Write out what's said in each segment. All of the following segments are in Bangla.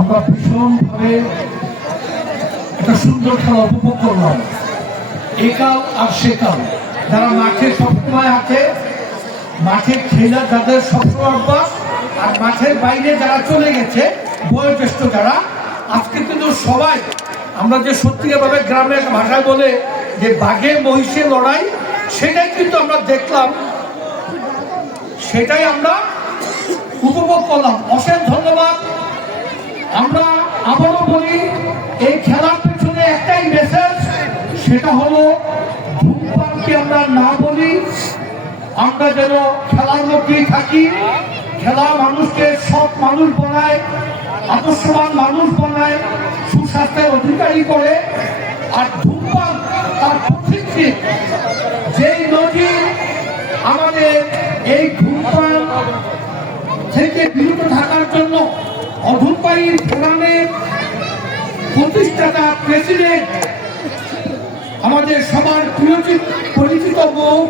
আমরা ভীষণভাবে একটা সুন্দর খেলা উপভোগ করলাম। একাল আর সেকাল। যারা মাঠে সবসময় আছে, মাঠে খেলা যাদের সবসময় অভ্যাস, আর মাঠের বাইরে যারা চলে গেছে, বয়োজ্যেষ্ঠ যারা, আজকে কিন্তু সবাই, আমরা যে সত্যিকারভাবে গ্রামের ভাষায় বলে যে বাঘে মহিষে লড়াই, সেটাই কিন্তু আমরা দেখলাম। সেটাই আমরা উপভোগ করলাম। অশেষ ধন্যবাদ। আমরা আবারও বলি, এই খেলার পেছনে একটাই মেসেজ সেটা হলো ধূমপানকে আমরা না বলি, আমরা যেন খেলার মধ্যেই থাকি, খেলা মানুষকে সৎ মানুষ বানায়, আদর্শবান মানুষ বানায়, সুস্বাস্থ্যের অধিকারী করে। আর ধূমপান তার প্রতিক্রিয়া যেই নদী আমাদের এই ধূমপান থেকে বিরত থাকার জন্য অধূরপায়ী ফোরামের প্রতিষ্ঠাতা প্রেসিডেন্ট, আমাদের সবার প্রিয়চিত পরিচিত মুখ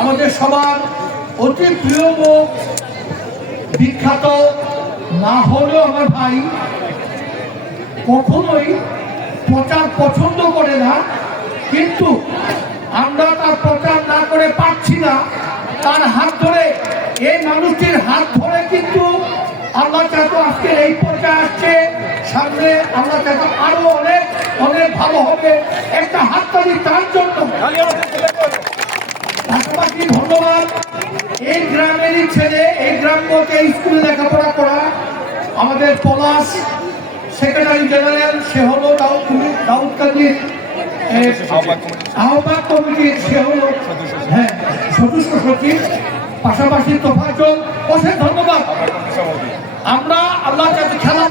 আমাদের সবার অতি প্রিয় মুখ বিখ্যাত না হলেও আমার ভাই, কখনোই প্রচার পছন্দ করে না, কিন্তু আমরা তার প্রচার না করে পারছি না। তার হাত ধরে, এই মানুষটির হাত ধরে কিন্তু আল্লাহ চাইতো আজকে এই পর্যায়ে আসছে। সামনে আল্লাহ চাইতো আরও অনেক অনেক ভালো হবে। একটা হাততালি তার জন্য। ধন্যবাদ। এই গ্রামেরই ছেলে, এই গ্রাম বলতে স্কুলে লেখাপড়া করা আমাদের পলাশ সেক্রেটারি জেনারেল, সে হলো দাউদ দাউদ আহ্বায়ক কমিটির, সে হলো হ্যাঁ সদস্য সচিব। পাশাপাশি তোফাজল অশেষ ধন্যবাদ। আমরা আল্লাহ যাতে খেলা